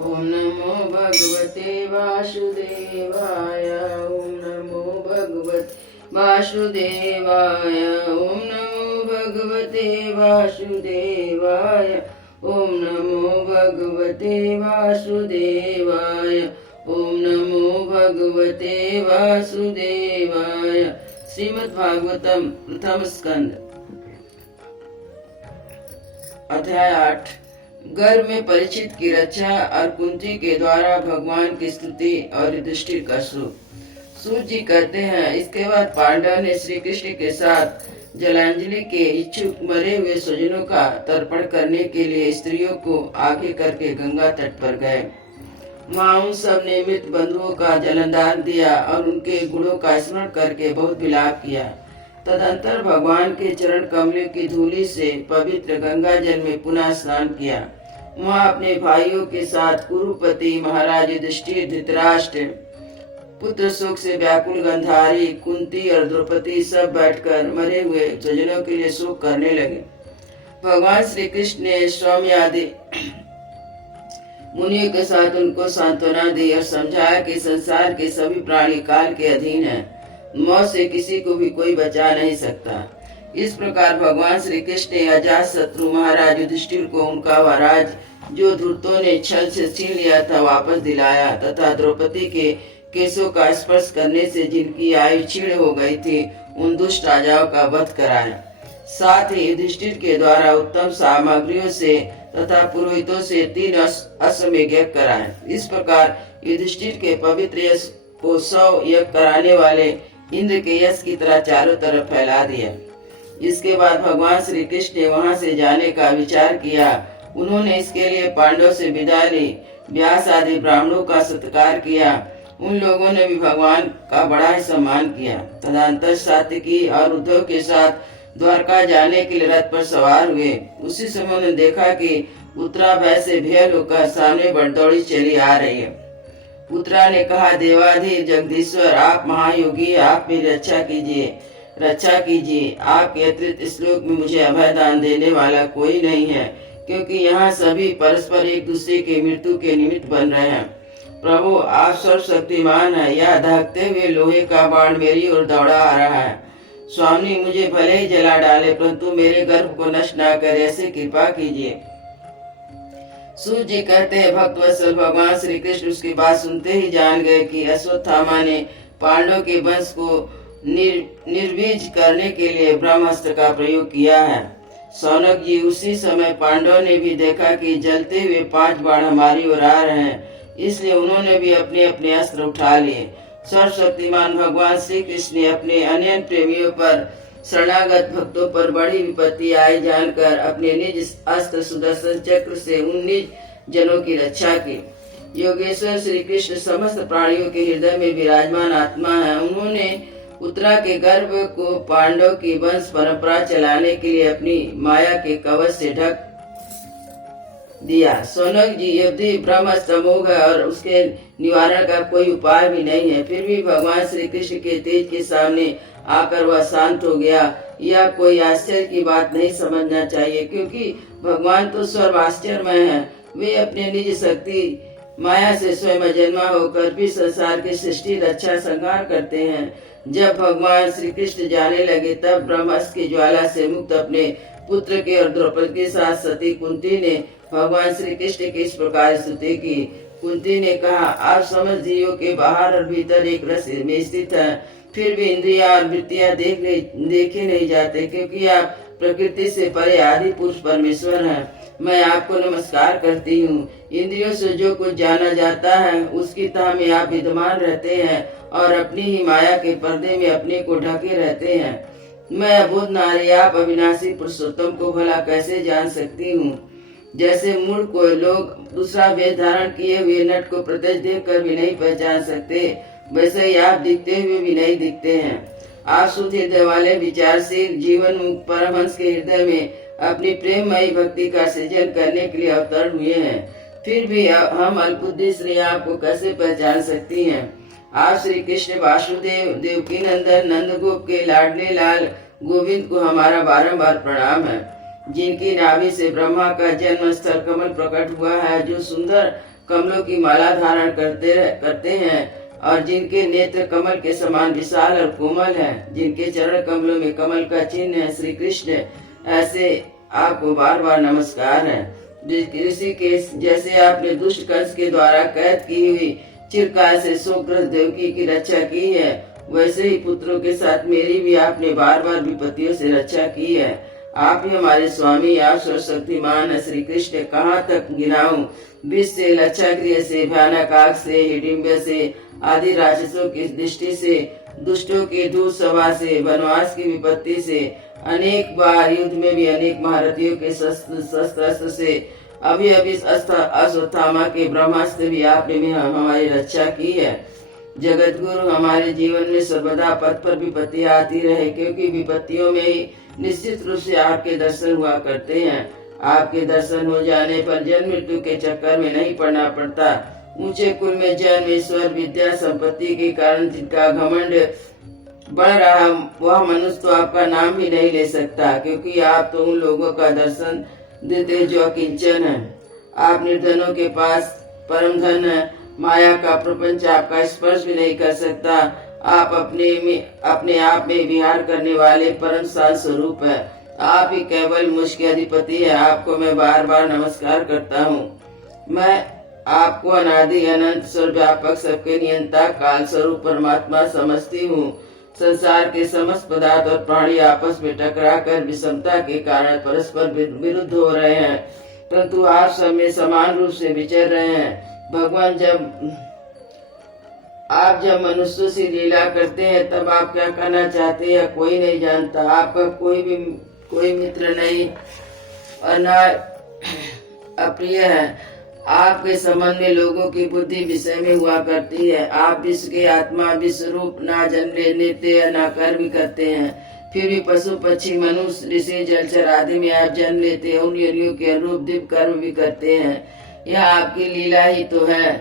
ओम नमो भगवते वासुदेवाय। ओम नमो भगवते वासुदेवाय। ओम नमो भगवते वासुदेवाय। ओम नमो भगवते वासुदेवाय। ओम नमो भगवते वासुदेवाय। श्रीमद् भागवतम प्रथम स्कंद अध्याय 8। गर्भ में परीक्षित की रक्षा और कुंती के द्वारा भगवान की स्तुति और युधिष्ठिर का सुख। सूत जी कहते हैं, इसके बाद पांडव ने श्री कृष्ण के साथ जलांजलि के इच्छुक मरे हुए स्वजनों का तर्पण करने के लिए स्त्रियों को आगे करके गंगा तट पर गए। वहाँ उन सब ने मृत बंधुओं का जलदान दिया और उनके गुणों का स्मरण करके बहुत विलाप किया। तदंतर भगवान के चरण कमलों की धूलि से पवित्र गंगा जल में पुनः स्नान किया। वहाँ अपने भाइयों के साथ कुरुपति महाराज युधिष्ठिर, धृतराष्ट्र, पुत्र शोक से व्याकुल गंधारी, कुंती और द्रौपदी सब बैठकर मरे हुए स्वजनों के लिए शोक करने लगे। भगवान श्री कृष्ण ने सौम्य आदि मुनियों के साथ उनको सांत्वना दी और समझाया कि संसार के सभी प्राणी काल के अधीन हैं। मौत से किसी को भी कोई बचा नहीं सकता। इस प्रकार भगवान श्री कृष्ण ने अजात शत्रु महाराज युधिष्ठिर को उनका वह राज जो धूर्तों ने छल से छीन लिया था वापस दिलाया तथा द्रौपदी के केशों का स्पर्श करने से जिनकी आयु क्षीण हो गई थी उन दुष्ट राजाओं का वध कराया। साथ ही युधिष्ठिर के द्वारा उत्तम सामग्रियों से तथा पुरोहितों से 3 अश्वमेध यज्ञ कराए। इस प्रकार युधिष्ठिर के पवित्र यश को 100 यज्ञ कराने वाले इंद्र के यश की तरह चारों तरफ फैला दिया। इसके बाद भगवान श्री कृष्ण ने वहां से जाने का विचार किया। उन्होंने इसके लिए पांडव से विदा ली। व्यास आदि ब्राह्मणों का सत्कार किया। उन लोगों ने भी भगवान का बड़ा ही सम्मान किया। तदंतर सात्विकी और उद्धव के साथ द्वारका जाने के लिए रथ पर सवार हुए। उसी समय उन्होंने देखा कि उत्तरा भय से भेल होकर सामने बड़दौड़ी चली आ रही है। उत्तरा ने कहा, देवाधीश जगदीश्वर, आप महायोगी, आप मेरी रक्षा कीजिए। आपके अतिरिक्त इस लोक में मुझे अभय दान देने वाला कोई नहीं है, क्योंकि यहाँ सभी परस्पर एक दूसरे के मृत्यु के निमित्त बन रहे हैं। प्रभु, आप सर्वशक्तिमान है। यह दहकते हुए लोहे का बाण मेरी ओर दौड़ा आ रहा है। स्वामी, मुझे भले ही जला डाले, परंतु मेरे गर्भ को नष्ट न करे, ऐसे कृपा कीजिए। सूत जी कहते हैं, भक्तवत्सल भगवान श्री कृष्ण उसकी बात सुनते ही जान गए कि अश्वत्थामा ने पांडव के वंश को निर्वीज करने के लिए ब्रह्मास्त्र का प्रयोग किया है। सौनक जी, उसी समय पांडव ने भी देखा कि जलते हुए 5 बाण हमारी ओर आ रहे हैं, इसलिए उन्होंने भी अपने अपने अस्त्र उठा लिए। सर्वशक्तिमान भगवान श्री कृष्ण ने अपने अनन्य प्रेमियों पर, शरणागत भक्तों पर बड़ी विपत्ति आई जानकर अपने निज अस्त्र सुदर्शन चक्र से उन निज जनों की रक्षा की। योगेश्वर श्री कृष्ण समस्त प्राणियों के हृदय में विराजमान आत्मा है। उन्होंने उत्तरा के गर्भ को पांडव की वंश परंपरा चलाने के लिए अपनी माया के कवच से ढक दिया। सौनक जी, यदि ब्रह्मास्त्र अमोघ है और उसके निवारण का कोई उपाय भी नहीं है, फिर भी भगवान श्री कृष्ण के तेज के सामने आकर वह शांत हो गया। यह कोई आश्चर्य की बात नहीं समझना चाहिए, क्योंकि भगवान तो सर्व आश्चर्यमय है। वे अपने निज शक्ति माया से स्वयं जन्मा होकर भी संसार की सृष्टि रक्षा संहार करते हैं। जब भगवान श्री कृष्ण जाने लगे तब ब्रह्मास्त्र की ज्वाला से मुक्त अपने पुत्र के और द्रौपदी के साथ सती कुंती ने भगवान श्री कृष्ण की इस प्रकार स्तुति की। कुंती ने कहा, आप समस्त जीवों के बाहर और भीतर एक रस में स्थित हैं, फिर भी इंद्रिया और वृत्तियां देखे नहीं जाते, क्योंकि आप प्रकृति से परे आदि पुरुष परमेश्वर हैं। मैं आपको नमस्कार करती हूँ। इंद्रियों से जो कुछ जाना जाता है उसकी तह में आप विद्यमान रहते हैं और अपनी ही माया के पर्दे में अपने को ढके रहते हैं। मैं अबोध नारी, आप अविनाशी पुरुषोत्तम को भला कैसे जान सकती हूँ। जैसे मूढ़ को लोग दूसरा वेश धारण किए हुए नट को प्रत्यक्ष देख कर भी नहीं पहचान सकते, वैसे ही आप दिखते हुए भी नहीं दिखते हैं। आप शुद्ध हृदय वाले विचारशील जीवन मुक्त परमहंस के हृदय में अपनी प्रेममयी भक्ति का सृजन करने के लिए अवतरण हुए हैं। फिर भी हम अल्पबुद्धि श्री आपको कैसे पहचान सकती हैं। आप श्री कृष्ण वासुदेव, देवकी नंदन, नंदगोप के लाडले लाल गोविंद को हमारा बारंबार प्रणाम है, जिनकी नाभि से ब्रह्मा का जन्म स्थल कमल प्रकट हुआ है, जो सुंदर कमलों की माला धारण करते हैं और जिनके नेत्र कमल के समान विशाल और कोमल हैं, जिनके चरण कमलों में कमल का चिन्ह है श्री कृष्ण, ऐसे आपको बार बार नमस्कार है। ऋषि के जैसे आपने दुष्ट कंस के द्वारा कैद की हुई चिरकाल से शोकग्रस्त देवकी की रक्षा की है, वैसे ही पुत्रों के साथ मेरी भी आपने बार बार विपत्तियों से रक्षा की है। आप ही हमारे स्वामी, आप सर्वशक्तिमान है श्री कृष्ण। कहाँ तक गिनाऊं? विष से, लक्षागृह से, भयानक आग से, हिडिंब से, आदि राक्षसों की दृष्टि से, दुष्टों की दूत सभा से, वनवास की विपत्ति से, अनेक बार युद्ध में भी अनेक महारथियों के शस्त्र से, अभी अभी अश्वत्थामा के ब्रह्मास्त्र भी आपने भी हमारी रक्षा की है। जगत गुरु, हमारे जीवन में सर्वदा पथ पर विपत्तियां आती रहे, क्योंकि विपत्तियों में ही निश्चित रूप से आपके दर्शन हुआ करते हैं। आपके दर्शन हो जाने पर जन्म मृत्यु के चक्कर में नहीं पड़ना पड़ता। ऊंचे कुल में जन्म, ईश्वर, विद्या, संपत्ति के कारण जिनका घमंड बढ़ रहा, वह मनुष्य तो आपका नाम भी नहीं ले सकता, क्योंकि आप तो उन लोगों का दर्शन देते जो किंचन है। आप निर्धनों के पास परम धन है। माया का प्रपंच आपका स्पर्श भी नहीं कर सकता। आप अपने आप में विहार करने वाले परम शांत स्वरूप है। आप ही केवल मुझके अधिपति है। आपको मैं बार बार नमस्कार करता हूँ। मैं आपको अनादि अनंत सर्वव्यापक सबके नियंता काल स्वरूप परमात्मा समझती हूँ। संसार के समस्त पदार्थ और प्राणी आपस में टकराकर विषमता के कारण परस्पर विरुद्ध हो रहे हैं, परंतु आप सब में समान रूप से विचर रहे हैं। भगवान, आप जब मनुष्यों से लीला करते हैं तब आप क्या करना चाहते हैं कोई नहीं जानता। आपका कोई मित्र नहीं और न अप्रिय है। आपके संबंध में लोगों की बुद्धि विषय में हुआ करती है। आप विश्व के आत्मा, विश्व रूप, ना जन्म लेते हैं ना कर्म करते हैं, फिर भी पशु पक्षी, मनुष्य, ऋषि, जलचर आदि में आप जन्म लेते हैं। उन योनियों के अनुरूप दिव्य कर्म भी करते हैं। यह आपकी लीला ही तो है।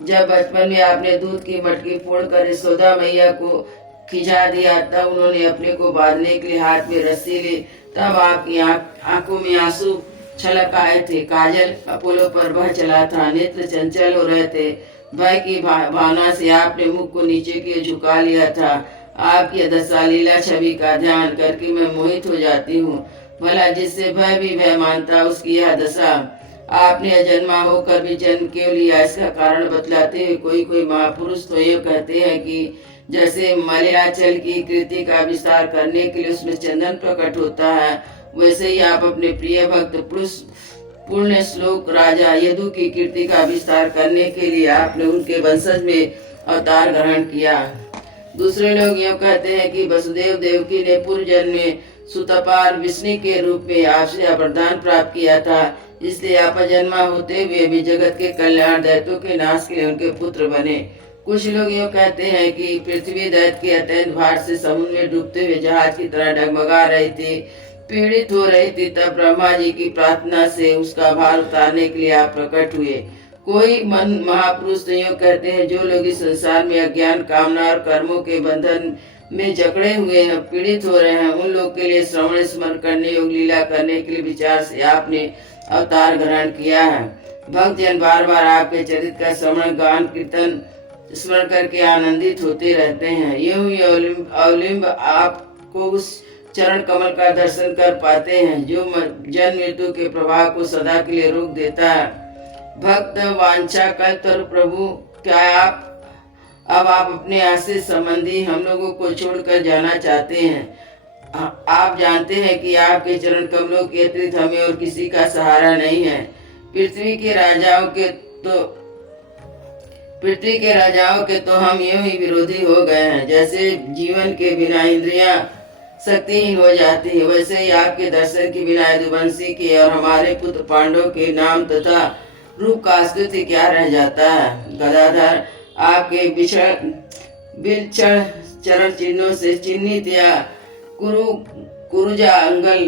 जब बचपन में आपने दूध की मटकी फोड़कर यशोदा मैया को खिंचा दिया, तब उन्होंने अपने को बांधने के लिए हाथ में रस्सी ली। तब आपकी आंखों में आंसू छलक आए थे। काजल अपोलो पर बह चला था। नेत्र चंचल हो रहे थे। भय की भावना से आपने मुख को नीचे की झुका लिया था। आपकी दशा लीला छवि का ध्यान करके मैं मोहित हो जाती हूँ। भला जिससे भय भी भय मानता, उसकी यह दशा। आपने अजन्मा होकर भी जन्म क्यों लिया, इसका कारण बतलाते हुए कोई महापुरुष तो ये कहते हैं कि जैसे मलयाचल की कृति का विस्तार करने के लिए उसमें चंदन प्रकट होता है, वैसे ही आप अपने प्रिय भक्त पूर्ण श्लोक राजा यदु की कीर्ति का विस्तार करने के लिए आपने उनके वंशज में अवतार ग्रहण किया। दूसरे लोग यूँ कहते हैं कि वसुदेव देवकी ने पूर्व जन्म में सुतपार विष्णु के रूप में आपसे वरदान प्राप्त किया था, इसलिए आप अजन्मा होते हुए भी जगत के कल्याण, दैत्यों के नाश के लिए उनके पुत्र बने। कुछ लोग यूँ कहते हैं कि पृथ्वी दैत्य के अत्यंत भार से समुद्र में डूबते हुए जहाज की तरह डगमगा रही थी, पीड़ित हो रही थी। तब ब्रह्मा जी की प्रार्थना से उसका भार उतारने के लिए आप प्रकट हुए। कोई महापुरुष तो यूँ कहते हैं जो लोग इस संसार में अज्ञान, कामना और कर्मों के बंधन में जकड़े हुए हैं, पीड़ित हो रहे हैं, उन लोग के लिए श्रवण स्मरण करने, योग लीला करने के लिए विचार से आपने अवतार ग्रहण किया है। भक्त जन बार बार आपके चरित्र का श्रवण, गान, कीर्तन, स्मरण करके आनंदित होते रहते हैं। यूं ही अवलिंब आपको उस चरण कमल का दर्शन कर पाते हैं जो जन्म मृत्यु के प्रवाह को सदा के लिए रोक देता है। भक्त वांछा कल्तर प्रभु, क्या अब आप अपने आश्रित संबंधी हम लोगों को छोड़कर जाना चाहते हैं? आप जानते हैं कि आपके चरण कमलों के अतिरिक्त हमें और किसी का सहारा नहीं है। पृथ्वी के राजाओं के तो हम यूं ही विरोधी हो गए हैं। जैसे जीवन के बिना इंद्रियां शक्तिहीन हो जाती है, वैसे ही आपके दर्शन के बिना यदुवंशी के और हमारे पुत्र पांडव के नाम तथा रूप का अस्तित्व क्या रह जाता है। गदाधर, आपके विलक्षण चरण चिन्हों से चिन्हित या कुरुजा अंगल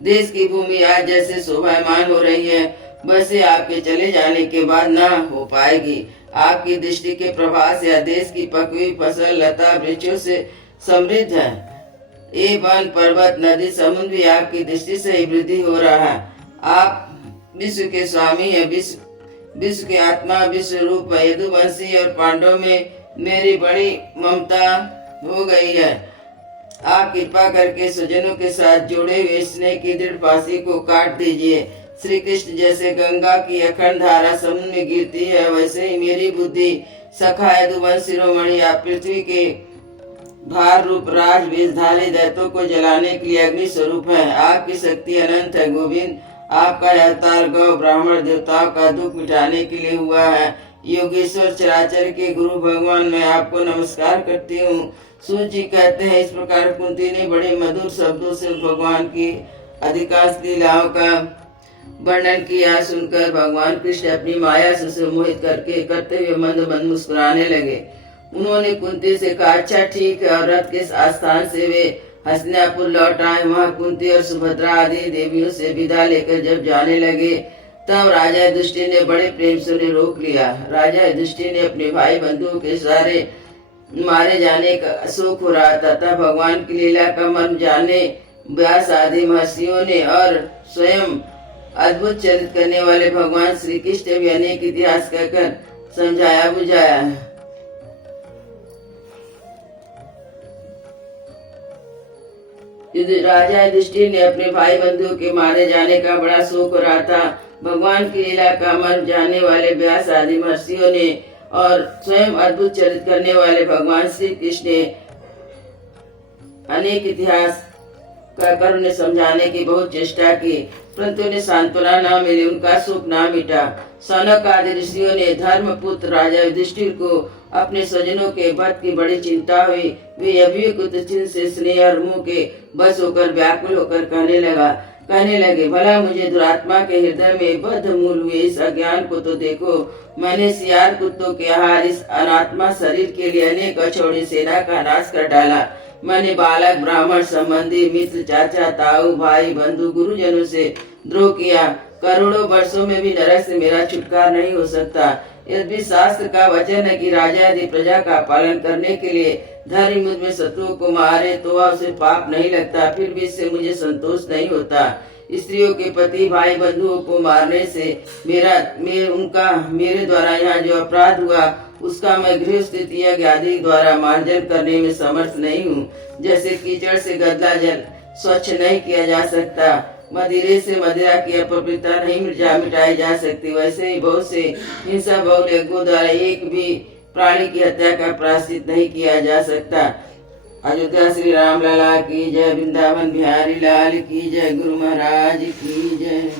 देश की भूमि आज जैसे शोभायमान हो रही है, वैसे आपके चले जाने के बाद न हो पाएगी। आपकी दृष्टि के प्रभाव से देश की पकी फसल, लता, वृक्षों से समृद्ध है। ये वन, पर्वत, नदी, समुद्र भी आपकी दृष्टि से ही वृद्धि हो रहा है। आप विश्व के स्वामी है, विश्व की आत्मा विश्व रूप यदुवंशी और पांडव में मेरी बड़ी ममता हो गई है। आप कृपा करके स्वजनों के साथ जोड़े हुए स्नेह की दृढ़ पासी को काट दीजिए। श्री कृष्ण जैसे गंगा की अखंड धारा समुद्र में गिरती है, वैसे ही मेरी बुद्धि सखा यदुवंश शिरोमणि आप पृथ्वी के भार रूप राज वेशधारी दैत्यों को जलाने के लिए अग्नि स्वरूप है। आपकी शक्ति अनंत है गोविंद। आपका अवतार गौ ब्राह्मण देवताओं का दुख मिटाने के लिए हुआ है। योगेश्वर चराचर के गुरु भगवान, मैं आपको नमस्कार करती हूँ। सूर्य जी कहते हैं, इस प्रकार कुंती ने बड़े मधुर शब्दों से भगवान की अधिकांश लीलाओं का वर्णन किया। सुनकर भगवान कृष्ण अपनी माया से मोहित करते हुए मंद मंद मुस्कुराने लगे। उन्होंने कुंती से कहा, अच्छा ठीक है। और रथ के स्थान से वे हस्तिनापुर लौट आए। वहाँ कुंती और सुभद्रा आदि देवियों से विदा लेकर जब जाने लगे, तब राजा युधिष्ठिर ने बड़े प्रेम से उन्हें रोक लिया। राजा युधिष्ठिर ने अपने भाई बंधुओं के सारे मारे जाने का शोक हो रहा था, तब भगवान की लीला का मर्म जाने व्यास आदि महर्षियों ने और स्वयं अद्भुत चरित करने वाले भगवान श्री कृष्ण भी अनेक इतिहास कहकर समझाया बुझाया। राजा युधिष्ठिर ने अपने भाई बंधुओं के मारे जाने का बड़ा शोक हो रहा था। भगवान की लीला का मर्म जानने वाले व्यास आदि महर्षियों ने और स्वयं अद्भुत चरित करने वाले भगवान श्री कृष्ण ने अनेक इतिहास कहकर उन्हें समझाने की बहुत चेष्टा की, परंतु उन्हें सांत्वना न मिली, उनका शोक न मिटा। सनक आदि ऋषियों ने धर्म पुत्र राजा युधिष्ठिर को अपने स्वजनों के वध की बड़ी चिंता हुई। वे अभियुक्त से स्नेह और मुंह के बस होकर व्याकुल होकर कहने लगे, भला मुझे दुरात्मा के हृदय में बद्ध मूल हुए इस अज्ञान को तो देखो। मैंने सियार कुत्तों के आहार इस अनात्मा शरीर के लिए अनेक अछोड़ी सेना का नाश कर डाला। मैंने बालक ब्राह्मण संबंधी मित्र चाचा ताऊ भाई बंधु गुरुजनों से द्रोह किया। करोड़ों वर्षों में भी नरक से मेरा छुटकारा नहीं हो सकता। यदि शास्त्र का वचन है कि राजा यदि प्रजा का पालन करने के लिए धर्म मुझ में शत्रुओं को मारे तो वह उसे पाप नहीं लगता, फिर भी इससे मुझे संतोष नहीं होता। स्त्रियों के पति भाई बंधुओं को मारने से मेरे द्वारा यहाँ जो अपराध हुआ उसका मैं गृह स्थिति यज्ञ आदि द्वारा मार्जन करने में समर्थ नहीं हूँ। जैसे कीचड़ से गंदा जल स्वच्छ नहीं किया जा सकता, मदिरे से मदिरा की अपवित्रता नहीं मिटाई जा सकती, वैसे ही बहुत से हिंसा बहुल यज्ञों द्वारा एक भी प्राणी की हत्या का प्रायश्चित नहीं किया जा सकता। अयोध्या श्री राम लला की जय, वृंदावन बिहारी लाल की जय, गुरु महाराज की जय।